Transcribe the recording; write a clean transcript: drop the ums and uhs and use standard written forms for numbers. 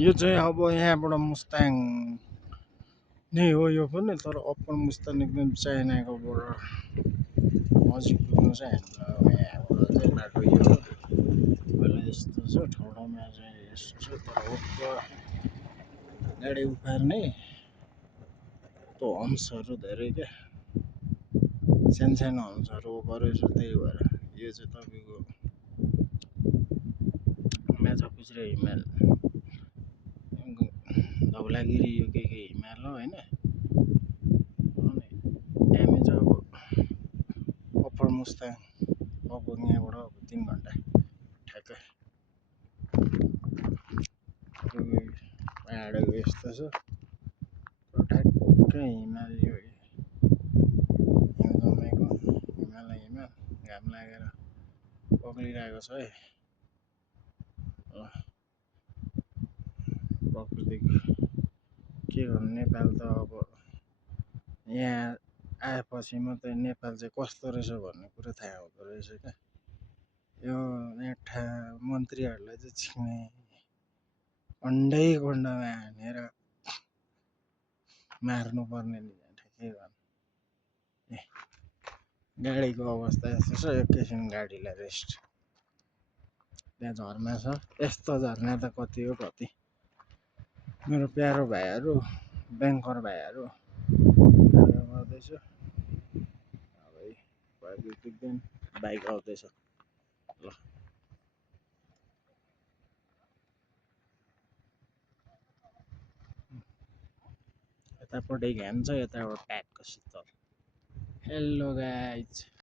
यो चाहिँ अब यहाँबाट मुस्ताङ नै हो यो पनि, तर अप्पर मुस्ताङ एकदम चाइनाकोबाट नजिक पुग्नु चाहिँ हामीलाई यहाँबाट चाहिँ बाटो यो हो। पहिला यस्तो छ ठाउँ ठाउँमा चाहिँ यस्तो छ, तर उता गाडी उफार्ने त्यो हम्सहरू धेरै क्या, सानो सानो हम्सहरू ओभर रहेछ। त्यही भएर यो चाहिँ तपाईँको माछा पुछ्रे हिमाल, धौलागिरी यो के हिमाल हो होइन। अनि हामी चाहिँ अब अप्पर मुस्ताङ लगभग यहाँबाट अब 3 घन्टा ठ्याक्कै। पाहाडको यस्तो छ ठ्याक्कै हिमाल, यो हिउँ जमेको हिमाल घाम लागेर पग्लिरहेको छ है। प्रकृतिक के गर्नु, नेपाल त अब यहाँ आएपछि मात्रै नेपाल चाहिँ कस्तो रहेछ भन्ने कुरो थाहा हुँदो रहेछ क्या। यो यहाँ मन्त्रीहरूलाई चाहिँ छिक्ने अन्डै गुन्डामा हानेर मार्नुपर्ने नि ठ्याक्कै गर्नु। गाडीको अवस्था यस्तो छ, एकैछिन गाडीलाई रेस्ट। त्यहाँ झरना छ, यस्तो झरना त कति हो कति। मेरो प्यारो भाइहरू, ब्याङ्कर भाइहरू गर्दैछु। अब प्राकृतिक दिन बाइक आउँदैछ। ल यतापट्टि घाम छ, यताबाट प्याकको शीतल। Hello guys.